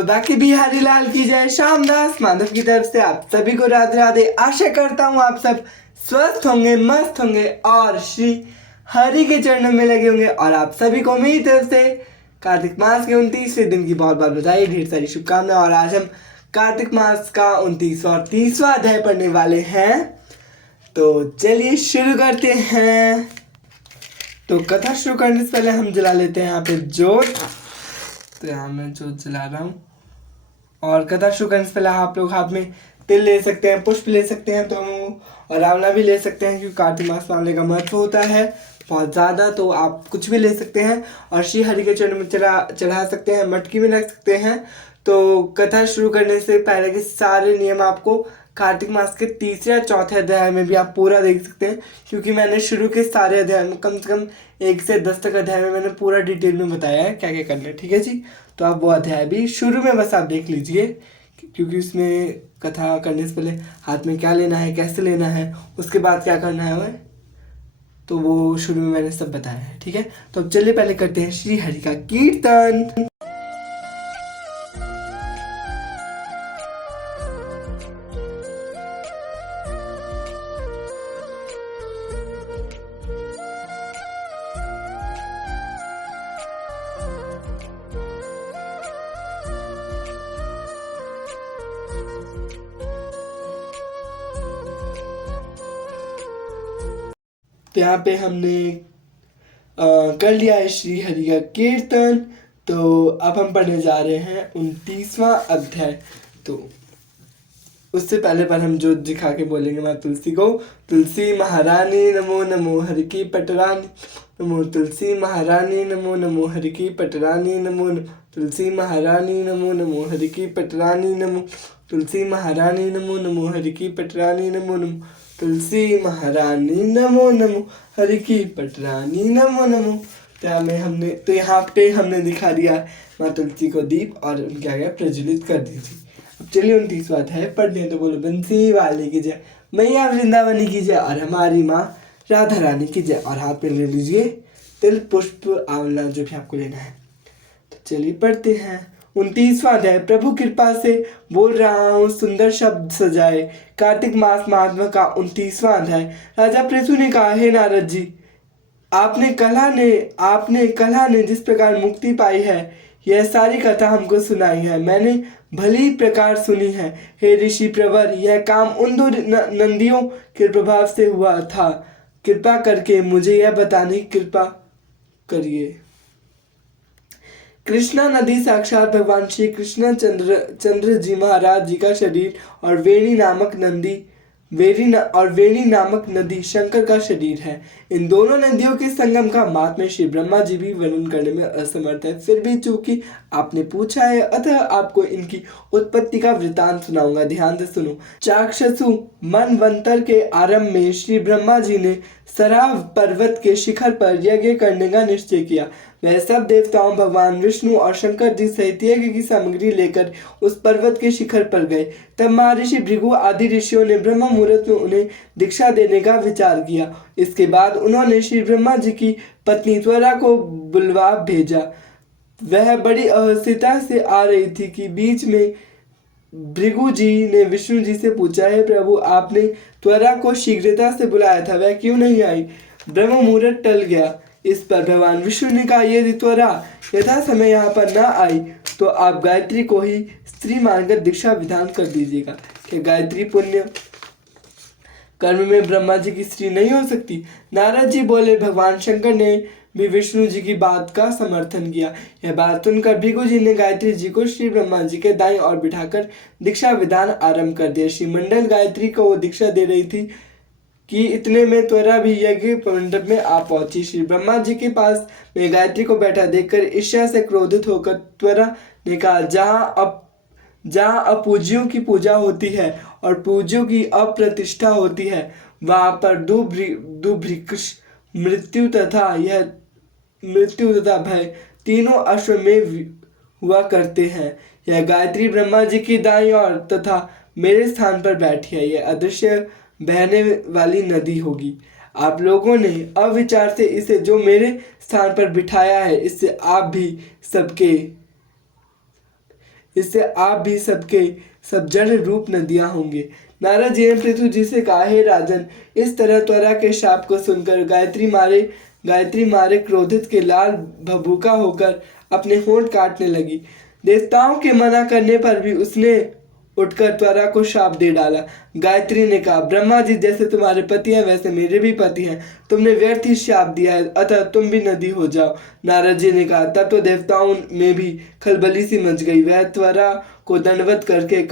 तो बाकी बिहारी लाल की जय, श्यामदास माधव की तरफ से आप सभी को राधे राधे। आशा करता हूँ आप सब स्वस्थ होंगे, मस्त होंगे और श्री हरि के चरणों में लगे होंगे। और आप सभी को मेरी तरफ से कार्तिक मास के 29वें दिन की बहुत बहुत बधाई, ढेर सारी शुभकामनाएं। और आज हम कार्तिक मास का 29वां और 30वां अध्याय पढ़ने वाले हैं। तो चलिए शुरू करते हैं। तो कथा शुरू करने से पहले हम जला लेते हैं यहाँ पे जोत। तो यहाँ मैं जोत जला रहा हूँ। और कथा शुरू करने से पहले आप लोग हाथ में तिल ले सकते हैं, पुष्प ले सकते हैं, तो और आंवला भी ले सकते हैं, क्योंकि कार्तिक मास में आंवले का महत्व होता है बहुत ज़्यादा। तो आप कुछ भी ले सकते हैं और श्री हरि के चरण में चढ़ा सकते हैं, मटकी में रख सकते हैं। तो कथा शुरू करने से पहले के सारे नियम आपको कार्तिक मास के 3 या 4 अध्याय में भी आप पूरा देख सकते हैं, क्योंकि मैंने शुरू के सारे अध्याय में कम से कम 1 से 10 तक अध्याय में मैंने पूरा डिटेल में बताया है क्या क्या करना है। ठीक है जी। तो आप वो अध्याय भी शुरू में बस आप देख लीजिए, क्योंकि उसमें कथा करने से पहले हाथ में क्या लेना है, कैसे लेना है, उसके बाद क्या करना है, तो वो शुरू में मैंने सब बताया है। ठीक है। तो अब चलिए पहले करते हैं श्री हरि का कीर्तन। तो यहाँ पे हमने कर लिया है श्री हरि का कीर्तन। तो अब हम पढ़ने जा रहे हैं 29वां अध्याय। तो उससे पहले पर हम जो दिखा के बोलेंगे माँ तुलसी को। तुलसी महारानी नमो नमो, हरि की पटरानी नमो, तुलसी महारानी नमो नमो, हरि की पटरानी नमो नमो, तुलसी महारानी नमो नमो, हरि की पटरानी नमो, तुलसी महारानी नमो नमो, हरि की पटरानी नमो नमो, तुलसी महारानी नमो नमो, हरि की पटरानी नमो नमो। तो यहाँ पे हमने दिखा दिया माँ तुलसी को दीप और उनके आगे प्रज्वलित कर दी थी। अब चलिए 29वां अध्याय पढ़ते हैं। तो बोलो बंसी वाले की जय, मैया वृंदावनी की जय, और हमारी माँ राधा रानी की जय। और हाथ में ले लीजिए तिल, पुष्प, आंवला, जो भी आपको लेना है। तो चलिए पढ़ते हैं 29वां अध्याय। प्रभु कृपा से बोल रहा हूँ, सुंदर शब्द सजाए। कार्तिक मास महात्मा का 29वां अध्याय। राजा पृथु ने कहा, हे नारद जी, आपने कल्हा ने जिस प्रकार मुक्ति पाई है, यह सारी कथा हमको सुनाई है, मैंने भली प्रकार सुनी है। हे ऋषि प्रवर, यह काम उन 2 नंदियों के प्रभाव से हुआ था। कृपा करके मुझे यह बताने की कृपा करिए। कृष्णा नदी साक्षात भगवान श्री कृष्ण चंद्र जी महाराज जी का शरीर और वेणी नामक नदी शंकर का शरीर है। इन दोनों नदियों के संगम का महात्म्य श्री ब्रह्मा जी भी वर्णन करने में असमर्थ है। फिर भी चूंकि आपने पूछा है, अतः आपको इनकी उत्पत्ति का वृतांत सुनाऊंगा। ध्यान से सुनो। चाक्षसु मनवंतर के आरंभ में श्री ब्रह्मा जी ने सराव पर्वत के शिखर पर यज्ञ करने का निश्चय किया। वह सब देवताओं, भगवान विष्णु और शंकर जी सहित यज्ञ की सामग्री लेकर उस पर्वत के शिखर पर गए। तब महर्षि भृगु आदि ऋषियों ने ब्रह्म मुहूर्त में उन्हें दीक्षा देने का विचार किया। इसके बाद उन्होंने श्री ब्रह्मा जी की पत्नी त्वरा को बुलवा भेजा। वह बड़ी अस्थिरता से आ रही थी कि बीच में भृगु जी ने विष्णु जी से पूछा, है प्रभु, आपने त्वरा को शीघ्रता से बुलाया था, वह क्यों नहीं आई? ब्रह्म मुहूर्त टल गया। इस पर भगवान विष्णु ने कहा, यदि त्वरा यथा समय यहाँ पर न आई तो आप गायत्री को ही स्त्री मानकर दीक्षा विधान कर दीजिएगा। कि गायत्री पुण्य कर्म में ब्रह्मा जी की स्त्री नहीं हो सकती? नारद जी बोले, भगवान शंकर ने भी विष्णु जी की बात का समर्थन किया। यह बात सुनकर भृगु जी ने गायत्री जी को श्री ब्रह्मा जी के दाईं ओर बिठाकर दीक्षा विधान आरंभ कर दिया। श्री मंडल गायत्री को वो दीक्षा दे रही थी कि इतने में त्वरा भी यज्ञ मंडप में आ पहुंची। श्री ब्रह्मा जी के पास में गायत्री को बैठा देखकर ईर्ष्या से क्रोधित होकर त्वरा ने कहा, जहाँ अपूज्यों की पूजा होती है और पूज्यों की अप्रतिष्ठा होती है, वहां पर दुर्भिक्ष, मृत्यु तथा भय तीनों अश्वमेव हुआ करते हैं। यह गायत्री ब्रह्मा जी की दाईं ओर तथा मेरे स्थान पर बैठी है। यह अदृश्य बहने वाली नदी होगी। आप लोगों ने अविचार से इसे जो मेरे स्थान पर बिठाया है, इससे आप भी सबके इससे आप भी सबके सब जड़ रूप नदियां होंगे। नारद जी ने पृथु जी से कहा, हे राजन, इस तरह त्वरा के शाप को सुनकर गायत्री मारे क्रोधित के लाल भभूका होकर अपने होंठ काटने लगी। देवताओं के मना करने पर भी उसने उठकर त्वरा को शाप दे डाला। गायत्री ने कहा, ब्रह्मा जी जैसे तुम्हारे पति हैं वैसे मेरे भी पति हैं। तुमने व्यर्थ ही शाप दिया है, अतः तुम भी नदी हो जाओ। नारद जी ने कहा, तब तो देवताओं में भी खलबली सी मच गई। वह त्वरा को दंडवत करके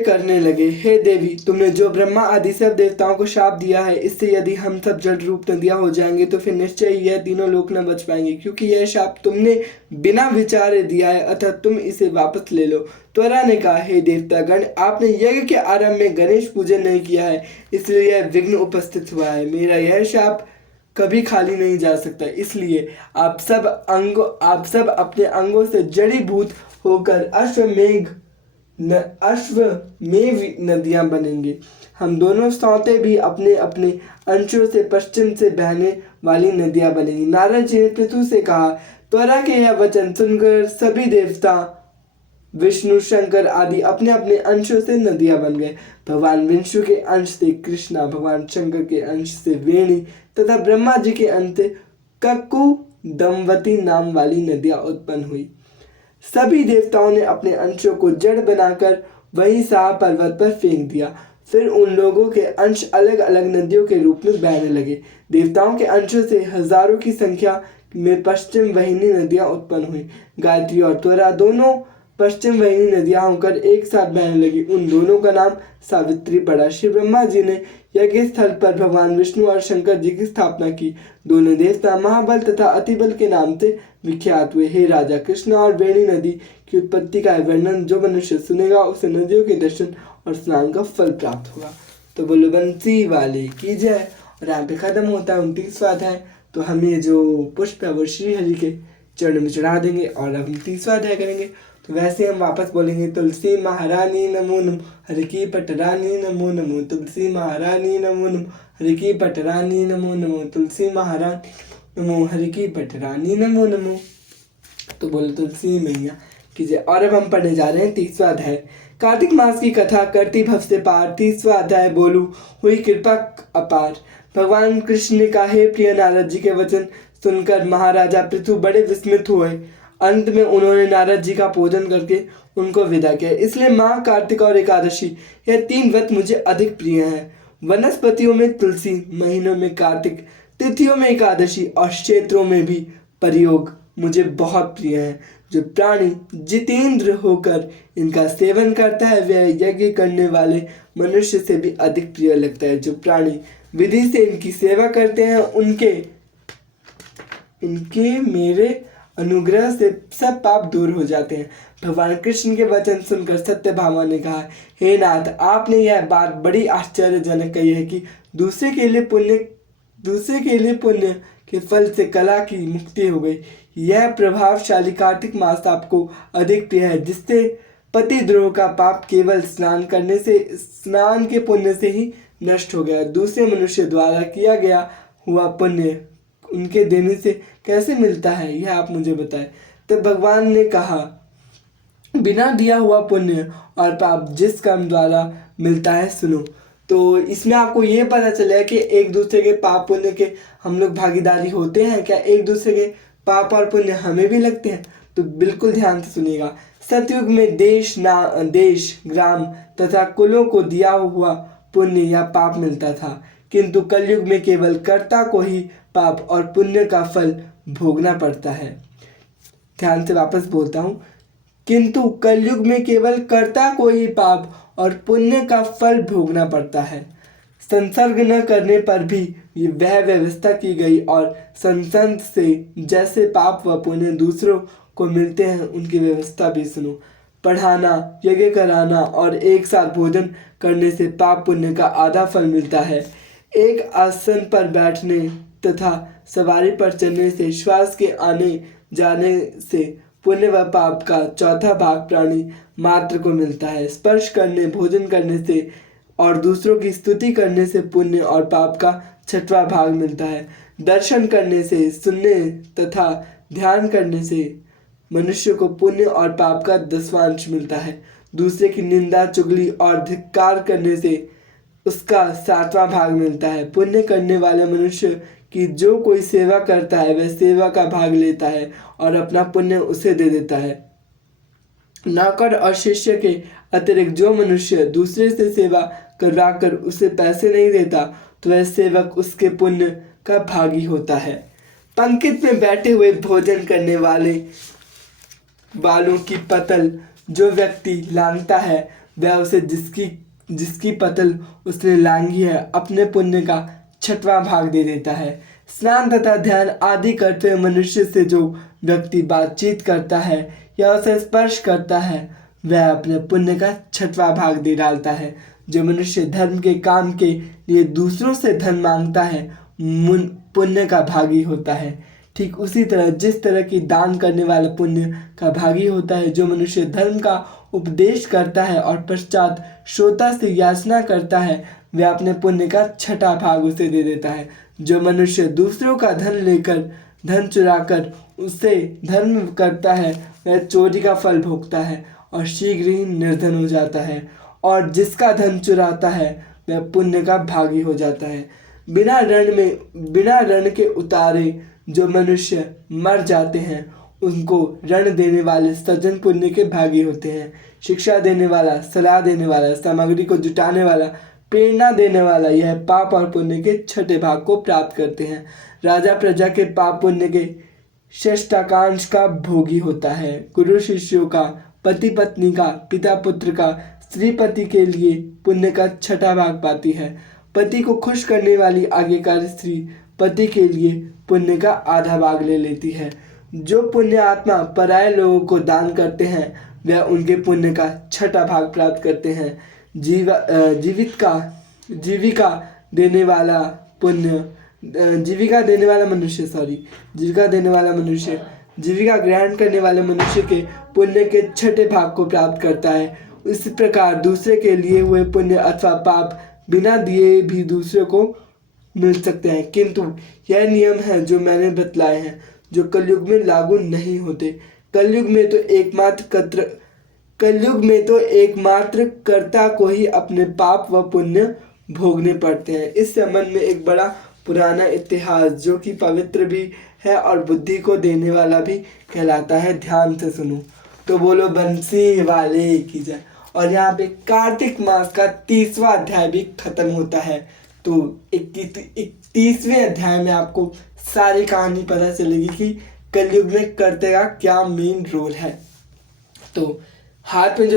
करने लगे, हे देवी, तुमने जो ब्रह्मा आदि सब देवताओं को शाप दिया है, इससे यदि हम सब जड़ रूप नदियां हो जाएंगे तो फिर निश्चय ही यह तीनों लोक न बच पाएंगे, क्योंकि यह शाप तुमने बिना विचारे दिया है, अतः तुम इसे वापस ले लो। त्वरा ने कहा, हे देवतागण, आपने यज्ञ के आरंभ में गणेश पूजन नहीं किया है, इसलिए यह विघ्न उपस्थित हुआ है। मेरा यह शाप कभी खाली नहीं जा सकता, इसलिए आप सब अपने अंगों से जड़ीभूत होकर अश्वमेव नदियां बनेंगे। हम दोनों सौते भी अपने अपने अंशों से पश्चिम से बहने वाली नदियां बनेंगी। नारद जी ने पृथु से कहा, त्वरा के यह वचन सुनकर सभी देवता विष्णु, शंकर आदि अपने अपने अंशों से नदियां बन गए। भगवान विष्णु के अंश से कृष्णा, भगवान शंकर के अंश से वेणी तथा ब्रह्मा जी के अंश से कक्कु दमवती नाम वाली नदियां उत्पन्न हुई। सभी देवताओं ने अपने अंशों को जड़ बनाकर वही साह पर्वत पर फेंक दिया। फिर उन लोगों के अंश अलग अलग नदियों के रूप में बहने लगे। देवताओं के अंशों से हजारों की संख्या में पश्चिम वाहिनी नदियां उत्पन्न हुई। गायत्री और त्वरा दोनों पश्चिम वाहिनी नदियां होकर एक साथ बहने लगी। उन दोनों का नाम सावित्री पड़ा। श्री ब्रह्मा जी ने यज्ञ स्थल पर भगवान विष्णु और शंकर जी की स्थापना की। दोनों देवता महाबल तथा अतिबल के नाम से विख्यात हुए। हे राजा, कृष्णा और वेणी नदी की उत्पत्ति का वर्णन जो मनुष्य सुनेगा उसे नदियों के दर्शन और स्नान का फल प्राप्त होगा। तो बोलो बंसी वाले की जय। और यहाँ पे खत्म होता है 29वां अध्याय। तो हम ये जो पुष्प है वो श्री हरि के चरण में चढ़ा देंगे और अब 30वां अध्याय करेंगे। तो वैसे हम वापस बोलेंगे, तुलसी महारानी नमो नमो, हरि की पटरानी नमो नमो, तुलसी महारानी नमो नमो, हरि की पटरानी नमो नमो, तुलसी महारानी नमो, हरि की पटरानी नमो नमो। तो बोलो तुलसी मैया की जय। और अब हम पढ़ने जा रहे हैं 30वां अध्याय। कार्तिक मास की कथा करती भव से पार। 30वां अध्याय। बोलू हुई कृपा अपार। भगवान कृष्ण ने कहा, हे प्रिय नारद जी के वचन सुनकर महाराजा पृथु बड़े विस्मित हुए। अंत में उन्होंने नारद जी का पूजन करके उनको विदा किया। इसलिए माह, कार्तिक और एकादशी, यह 3 व्रत मुझे अधिक प्रिय हैं। वनस्पतियों में तुलसी, महीनों में कार्तिक, तिथियों में एकादशी और क्षेत्रों में भी प्रयोग मुझे बहुत प्रिय है। जो प्राणी जितेंद्र होकर इनका सेवन करता है वह यज्ञ करने वाले मनुष्य से भी अधिक प्रिय लगता है। जो प्राणी विधि से इनकी सेवा करते हैं इनके मेरे अनुग्रह से सब पाप दूर हो जाते हैं। भगवान कृष्ण के वचन सुनकर सत्यभामा ने कहा, हे नाथ, आपने यह बात बड़ी आश्चर्यजनक कही है कि दूसरे के लिए पुण्य के फल से कला की मुक्ति हो गई। यह प्रभावशाली कार्तिक मास आपको अधिक प्रिय है, जिससे पतिद्रोह का पाप केवल स्नान के पुण्य से ही नष्ट हो गया। दूसरे मनुष्य द्वारा किया गया हुआ पुण्य उनके देने से कैसे मिलता है, यह आप मुझे बताएं। तब भगवान ने कहा, बिना दिया हुआ पुण्य और पाप जिस कर्म द्वारा मिलता है सुनो। तो इसमें आपको ये पता चलेगा कि एक दूसरे के पाप पुण्य के हम लोग भागीदारी होते हैं क्या? एक दूसरे के पाप और पुण्य हमें भी लगते हैं? तो बिल्कुल ध्यान से सुनिएगा। सतयुग में देश, ग्राम तथा कुलों को दिया हुआ पुण्य या पाप मिलता था, किंतु कलयुग में केवल कर्ता को ही पाप और पुण्य का फल भोगना पड़ता है। ध्यान से वापस बोलता हूँ, किंतु कलयुग में केवल कर्ता को ही पाप और पुण्य का फल भोगना पड़ता है। संसर्ग न करने पर भी वह व्यवस्था की गई और संसर्ग से जैसे पाप व पुण्य दूसरों को मिलते हैं उनकी व्यवस्था भी सुनो। पढ़ाना, यज्ञ कराना और एक साथ भोजन करने से पाप पुण्य का आधा फल मिलता है। एक आसन पर बैठने तथा सवारी पर चलने से, श्वास के आने जाने से पुण्य व पाप का चौथा भाग प्राणी मात्र को मिलता है। स्पर्श करने, भोजन करने से और दूसरों की स्तुति करने से पुण्य और पाप का 6वां भाग मिलता है। दर्शन करने से, सुनने तथा ध्यान करने से मनुष्य को पुण्य और पाप का 10वां अंश मिलता है। दूसरे की निंदा, चुगली और धिक्कार करने से उसका 7वां भाग मिलता है। पुण्य करने वाले मनुष्य की जो कोई सेवा करता है वह सेवा का भाग लेता है और अपना पुण्य उसे दे देता है। नौकर और शिष्य के अतिरिक्त जो मनुष्य दूसरे से सेवा करवाकर उसे पैसे नहीं देता तो वह सेवक उसके पुण्य का भागी होता है। पंक्ति में बैठे हुए भोजन करने वालों की पतल जो व्यक्ति लांघता है वह उसे जिसकी पतल उसने लांघी है अपने पुण्य का 6वां भाग दे देता है। स्नान तथा ध्यान आदि करते हुए मनुष्य से जो व्यक्ति बातचीत करता है या उसे स्पर्श करता है वह अपने पुण्य का 6वां भाग दे डालता है। जो मनुष्य धर्म के काम के लिए दूसरों से धन मांगता है पुण्य का भागी होता है। ठीक उसी तरह जिस तरह की दान करने वाला पुण्य का भागी होता है, जो मनुष्य धर्म का उपदेश करता है और पश्चात श्रोता से याचना करता है वह अपने पुण्य का 6वां भाग उसे दे देता है। जो मनुष्य दूसरों का धन चुराकर उससे धर्म करता है वह चोरी का फल भोगता है और शीघ्र ही निर्धन हो जाता है, और जिसका धन चुराता है वह पुण्य का भागी हो जाता है। बिना ऋण के उतारे जो मनुष्य मर जाते हैं उनको ऋण देने वाले सज्जन पुण्य के भागी होते हैं। शिक्षा देने वाला, सलाह देने वाला, सामग्री को जुटाने वाला, प्रेरणा देने वाला यह पाप और पुण्य के 6ठे भाग को प्राप्त करते हैं। राजा प्रजा के पाप पुण्य के 6टाकांश का भोगी होता है। गुरु शिष्यों का, पति पत्नी का, पिता पुत्र का, स्त्री पति के लिए पुण्य का 6वां भाग पाती है। पति को खुश करने वाली आज्ञाकारी स्त्री पति के लिए पुण्य का आधा भाग ले लेती है। जो पुण्य आत्मा पराये लोगों को दान करते हैं वह उनके पुण्य का 6वां भाग प्राप्त करते हैं। जीविका देने वाला मनुष्य जीविका ग्रहण करने वाले मनुष्य के पुण्य के 6ठे भाग को प्राप्त करता है। इस प्रकार दूसरे के लिए हुए पुण्य अथवा पाप बिना दिए भी दूसरे को मिल सकते हैं, किंतु यह नियम है जो मैंने बतलाए हैं जो कलयुग में लागू नहीं होते। कलयुग में तो एकमात्र कर्ता को ही अपने पाप व पुण्य भोगने पड़ते हैं। इस संबंध में एक बड़ा पुराना इतिहास जो कि पवित्र भी है और बुद्धि को देने वाला भी कहलाता है, ध्यान से सुनो। तो बोलो बंसी वाले की जय। और यहाँ पे कार्तिक मास का 30वां अध्याय भी खत्म होता है। तो 31वें अध्याय में आपको सारी कहानी पता चलेगी कि कलयुग में कर्ते का क्या मेन रोल है। तो हाथ में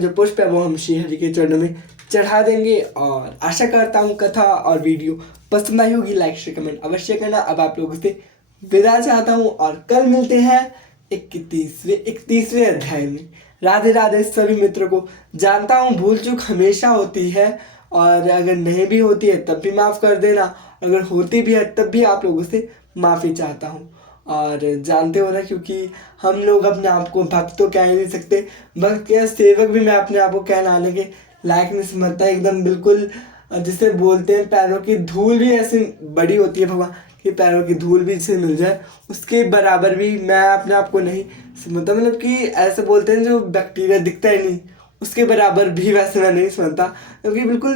जो पुष्प है वो हम श्री हरि के चरणों में चढ़ा देंगे, और आशा करता हूँ कथा और वीडियो पसंद आई होगी। लाइक शेयर कमेंट अवश्य करना। अब आप लोगों से विदा चाहता हूँ और कल मिलते हैं 31वें अध्याय में। राधे राधे सभी मित्रों को। जानता हूँ भूल चूक हमेशा होती है, और अगर नहीं भी होती है तब भी माफ़ कर देना, अगर होती भी है तब भी आप लोगों से माफ़ी चाहता हूँ। और जानते हो ना, क्योंकि हम लोग अपने आप को भक्त तो कह ही नहीं सकते, भक्त या सेवक भी मैं अपने आप को कहलाने के लायक नहीं समझता। एकदम बिल्कुल जिसे बोलते हैं पैरों की धूल भी ऐसी बड़ी होती है भगवान कि पैरों की धूल भी जिसे मिल जाए उसके बराबर भी मैं अपने आप को नहीं समझता। मतलब कि ऐसे बोलते हैं जो बैक्टीरिया दिखता ही नहीं उसके बराबर भी वैसे मैं नहीं समझता, क्योंकि बिल्कुल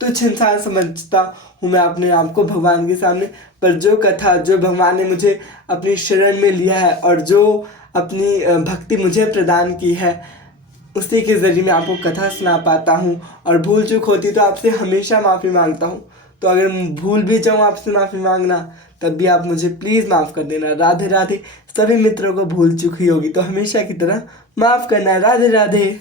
तुच्छ इंसान समझता हूँ मैं अपने आप को भगवान के सामने। पर जो कथा जो भगवान ने मुझे अपनी शरण में लिया है और जो अपनी भक्ति मुझे प्रदान की है उसी के ज़रिए मैं आपको कथा सुना पाता हूँ। और भूल चूक होती तो आपसे हमेशा माफ़ी मांगता हूँ। तो अगर भूल भी जाऊँ आपसे माफ़ी मांगना तब भी आप मुझे प्लीज़ माफ़ कर देना। राधे राधे। सभी मित्रों को भूल चूक ही होगी तो हमेशा की तरह माफ़ करना। राधे राधे।